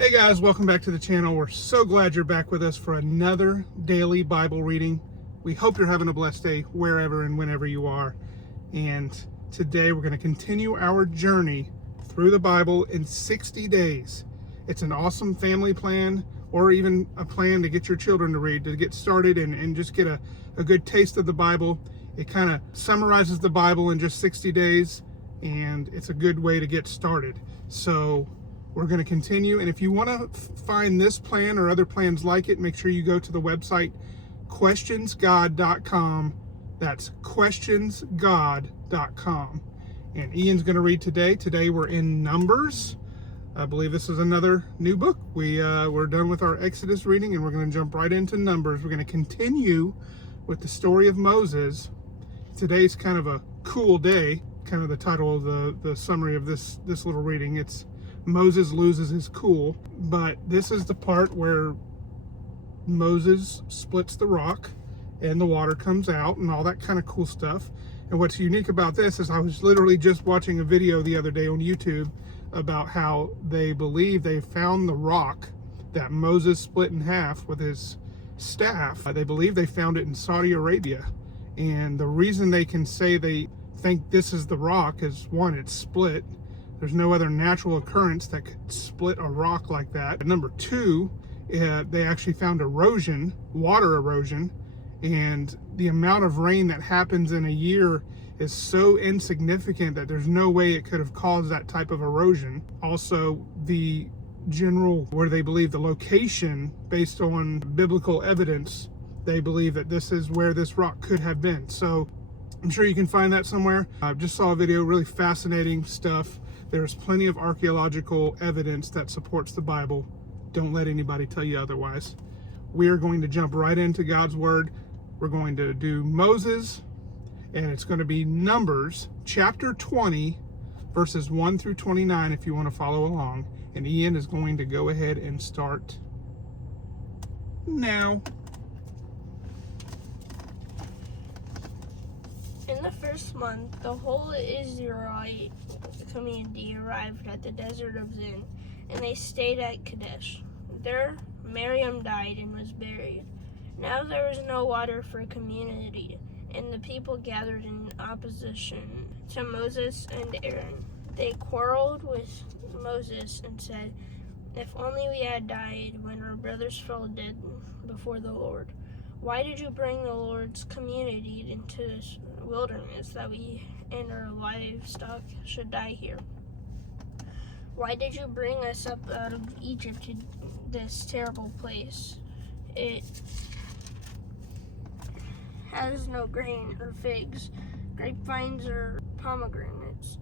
Hey guys, welcome back to the channel. We're so glad you're back with us for another daily Bible reading. We hope you're having a blessed day wherever and whenever you are. And today we're going to continue our journey through the Bible in 60 days. It's an awesome family plan, or even a plan to get your children to read, to get started and just get a good taste of the Bible. It kind of summarizes the Bible in just 60 days, and it's a good way to get started. So we're going to continue, and if you want to find this plan or other plans like it, make sure you go to the website questionsgod.com. That's questionsgod.com. And Ian's going to read today. Today we're in Numbers. I believe this is another new book. We're done with our Exodus reading, and we're going to jump right into Numbers. We're going to continue with the story of Moses. Today's kind of a cool day, kind of the title of the summary of this little reading. It's Moses loses his cool, but this is the part where Moses splits the rock and the water comes out and all that kind of cool stuff. And what's unique about this is I was literally just watching a video the other day on YouTube about how they believe they found the rock that Moses split in half with his staff. They believe they found it in Saudi Arabia. And the reason they can say they think this is the rock is, one, it's split. There's no other natural occurrence that could split a rock like that. But number two, they actually found erosion, water erosion, and the amount of rain that happens in a year is so insignificant that there's no way it could have caused that type of erosion. Also, the general, where they believe the location, based on biblical evidence, they believe that this is where this rock could have been. So I'm sure you can find that somewhere. I just saw a video, really fascinating stuff. There's plenty of archaeological evidence that supports the Bible. Don't let anybody tell you otherwise. We are going to jump right into God's Word. We're going to do Moses, and it's going to be Numbers chapter 20, verses 1 through 29, if you want to follow along. And Ian is going to go ahead and start now. In the first month, the whole Israelite community arrived at the desert of Zin, and they stayed at Kadesh. There, Miriam died and was buried. Now there was no water for community, and the people gathered in opposition to Moses and Aaron. They quarreled with Moses and said, "If only we had died when our brothers fell dead before the Lord. Why did you bring the Lord's community into this wilderness that we and our livestock should die here? Why did you bring us up out of Egypt to this terrible place? It has no grain or figs, grapevines or pomegranates,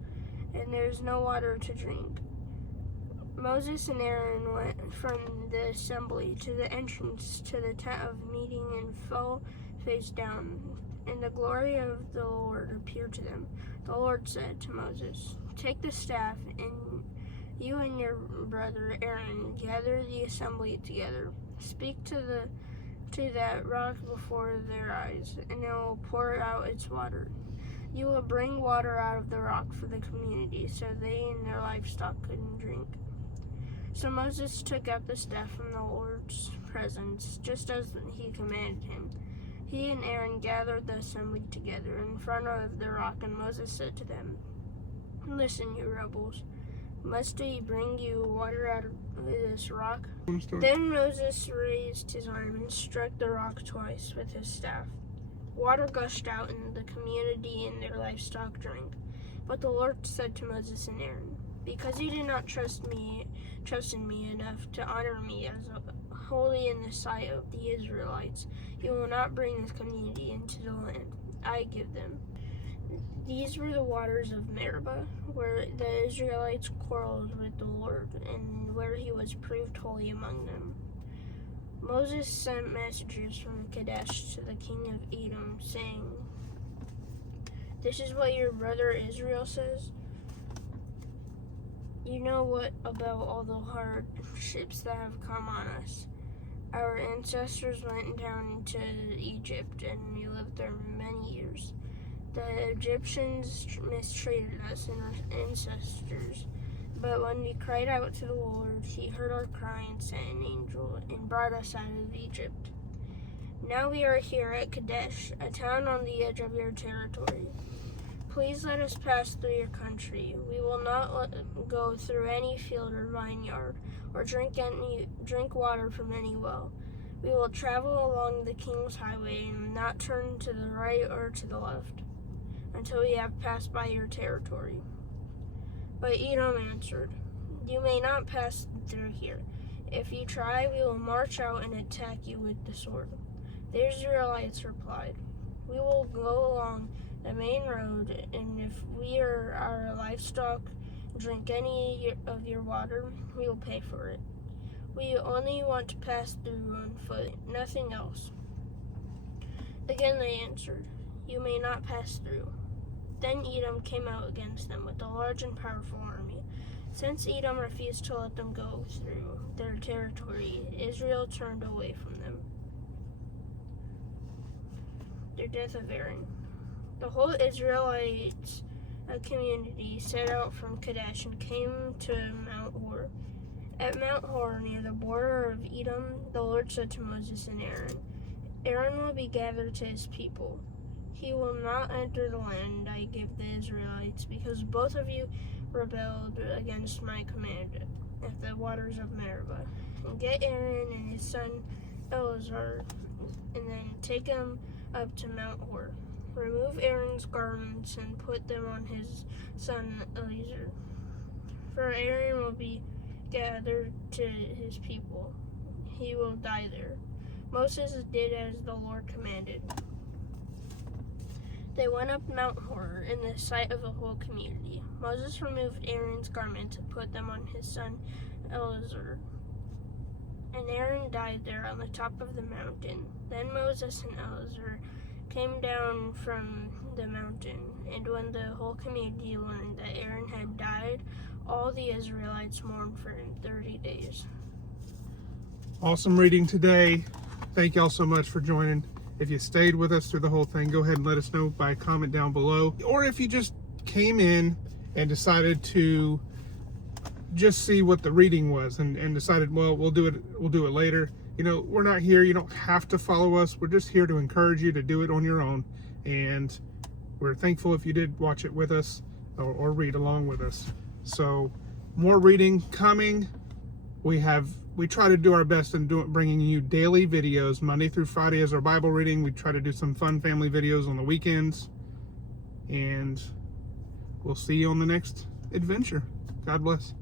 and there's no water to drink." Moses and Aaron went from the assembly to the entrance to the tent of meeting and fell face down, and the glory of the Lord appeared to them. The Lord said to Moses, "Take the staff, and you and your brother Aaron gather the assembly together. Speak to that rock before their eyes, and it will pour out its water. You will bring water out of the rock for the community, so they and their livestock couldn't drink." So Moses took out the staff from the Lord's presence, just as he commanded him. He and Aaron gathered the assembly together in front of the rock, and Moses said to them, "Listen, you rebels. Must we bring you water out of this rock?" Then Moses raised his arm and struck the rock twice with his staff. Water gushed out, and the community and their livestock drank. But the Lord said to Moses and Aaron, "Because you did not trust in me enough to honor me as holy in the sight of the Israelites, you will not bring this community into the land I give them." These were the waters of Meribah, where the Israelites quarreled with the Lord, and where he was proved holy among them. Moses sent messengers from Kadesh to the king of Edom, saying, "This is what your brother Israel says. You know what about all the hardships that have come on us. Our ancestors went down into Egypt, and we lived there many years. The Egyptians mistreated us and our ancestors. But when we cried out to the Lord, he heard our cry and sent an angel and brought us out of Egypt. Now we are here at Kadesh, a town on the edge of your territory. Please let us pass through your country. We will not go through any field or vineyard, or drink water from any well. We will travel along the king's highway and not turn to the right or to the left until we have passed by your territory. But Edom answered, You may not pass through here. If you try, we will march out and attack you with the sword. The Israelites replied, We will go along the main road, and if we or our livestock drink any of your water, we will pay for it. We only want to pass through on foot, nothing else. Again they answered, You may not pass through. Then Edom came out against them with a large and powerful army. Since Edom refused to let them go through their territory, Israel turned away from them. The death of Aaron. The whole Israelites community set out from Kadesh and came to Mount Hor. At Mount Hor, near the border of Edom, the Lord said to Moses and Aaron, Aaron will be gathered to his people. He will not enter the land I give the Israelites, because both of you rebelled against my command at the waters of Meribah. And get Aaron and his son Eleazar, and then take him up to Mount Hor. Remove Aaron's garments and put them on his son Eleazar. For Aaron will be gathered to his people. He will die there. Moses did as the Lord commanded. They went up Mount Hor in the sight of the whole community. Moses removed Aaron's garments and put them on his son Eleazar. And Aaron died there on the top of the mountain. Then Moses and Eleazar came down from the mountain, and when the whole community learned that Aaron had died, all the Israelites mourned for him 30 days. Awesome reading today. Thank y'all so much for joining. If you stayed with us through the whole thing, go ahead and let us know by a comment down below. Or if you just came in and decided to just see what the reading was and decided, well, we'll do it later. You know, we're not here. You don't have to follow us. We're just here to encourage you to do it on your own. And we're thankful if you did watch it with us or read along with us. So more reading coming. We try to do our best in bringing you daily videos, Monday through Friday as our Bible reading. We try to do some fun family videos on the weekends. And we'll see you on the next adventure. God bless.